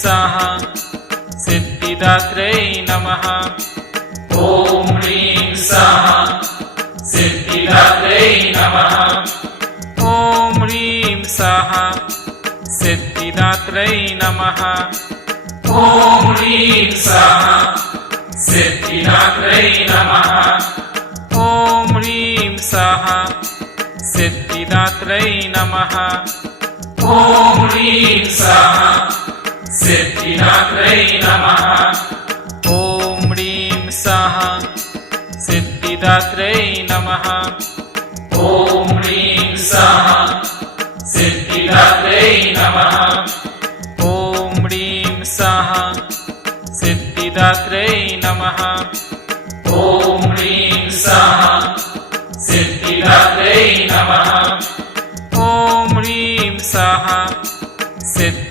स्वाहा सिद्धिदात्रै नमः। ॐ ह्रीं स्वाहा सिद्धिदात्रै नमः। ॐ ह्रीं स्वाहा सिद्धिदात्रै नमः। ॐ ह्रीं स्वाहा सिद्धिदात्रै नमः। ॐ ह्रीं स्वाहा सिद्धिदात्रै नमः। ॐ ह्रीं स्वाहा सिद्धिदात्रै नमः। ॐ ह्रीं स्वाहा सिद्धिदात्रै नमः। ॐ ह्रीं स्वाहा सिद्धिदात्रै नमः। ॐ ह्रीं स्वाहा सिद्धिदात्रै नमः। ॐ ह्रीं स्वाहा सिद्धिदात्रै नमः। ॐ ह्रीं स्वाहा सिद्ध